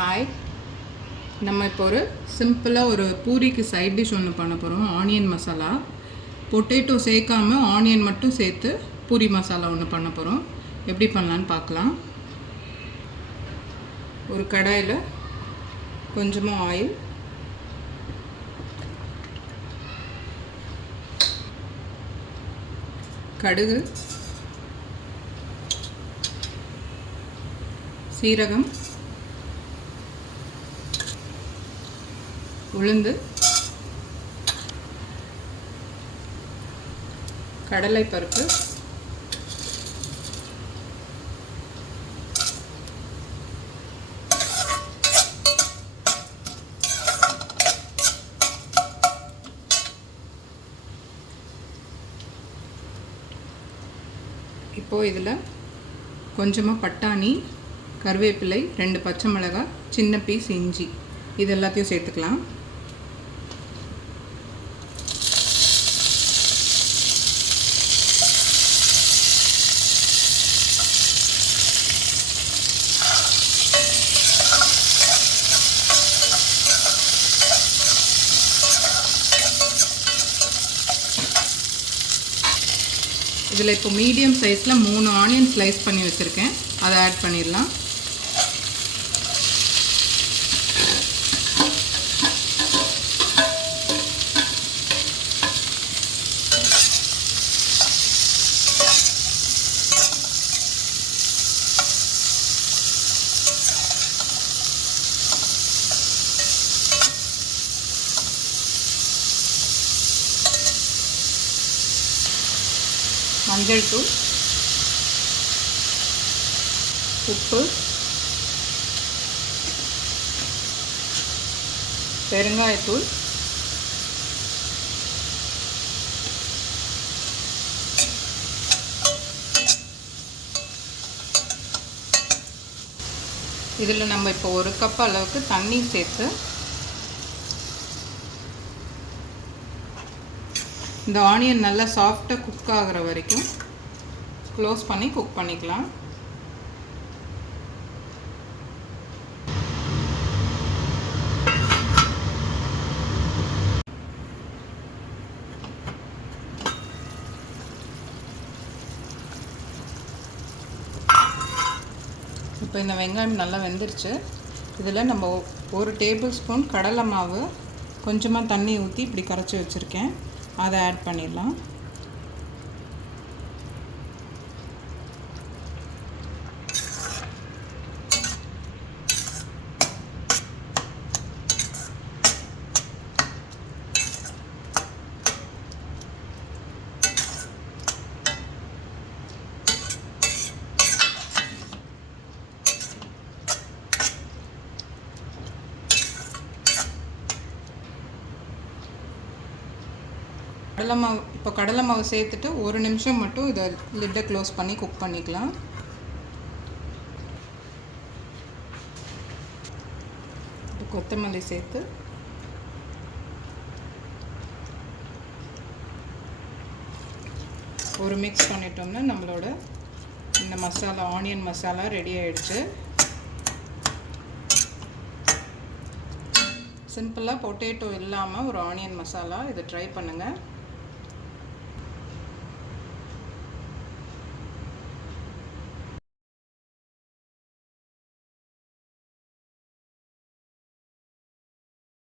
Hi, நம்ம இப்போ ஒரு சிம்பிளாக ஒரு பூரிக்கு சைட் டிஷ் ஒன்று பண்ண போகிறோம். ஆனியன் மசாலா, பொட்டேட்டோ சேர்க்காமல் ஆனியன் மட்டும் சேர்த்து பூரி மசாலா ஒன்று பண்ண போகிறோம். எப்படி பண்ணலான்னு பார்க்கலாம். ஒரு கடாயில் கொஞ்சமாக ஆயில், கடுகு, சீரகம், உளுந்து, கடலைப்பருப்பு, இப்போது இதில் கொஞ்சமாக பட்டாணி, கருவேப்பிலை, 2 பச்சை மிளகாய், சின்ன பீஸ் இஞ்சி, இது எல்லாத்தையும் சேர்த்துக்கலாம். இதில் இப்போ மீடியம் சைஸில் 3 ஆனியன் ஸ்லைஸ் பண்ணி வச்சுருக்கேன், அதை ஆட் பண்ணிடலாம். மஞ்சள் தூள், உப்பு, பெருங்காயத்தூள், இதில் நம்ம இப்போ 1 கப் அளவுக்கு தண்ணி சேர்த்து இந்த ஆனியன் நல்லா சாஃப்டாக குக் ஆகிற வரைக்கும் க்ளோஸ் பண்ணி குக் பண்ணிக்கலாம். இப்போ இந்த வெங்காயம் நல்லா வெந்துருச்சு. இதில் நம்ம 1 டேபிள் ஸ்பூன் கடலை மாவு கொஞ்சமாக தண்ணி ஊற்றி இப்படி கரைச்சி வச்சுருக்கேன், அதை ஆட் பண்ணிடலாம். கடலை மாவு சேர்த்துட்டு 1 நிமிஷம் மட்டும் இதை லிட்டை க்ளோஸ் பண்ணி குக் பண்ணிக்கலாம். கொத்தமல்லி சேர்த்து ஒரு மிக்ஸ் பண்ணிட்டோம்னா நம்மளோட இந்த மசாலா, ஆனியன் மசாலா ரெடி ஆகிடுச்சு. சிம்பிளாக பொட்டேட்டோ இல்லாமல் ஒரு ஆனியன் மசாலா, இதை ட்ரை பண்ணுங்கள்.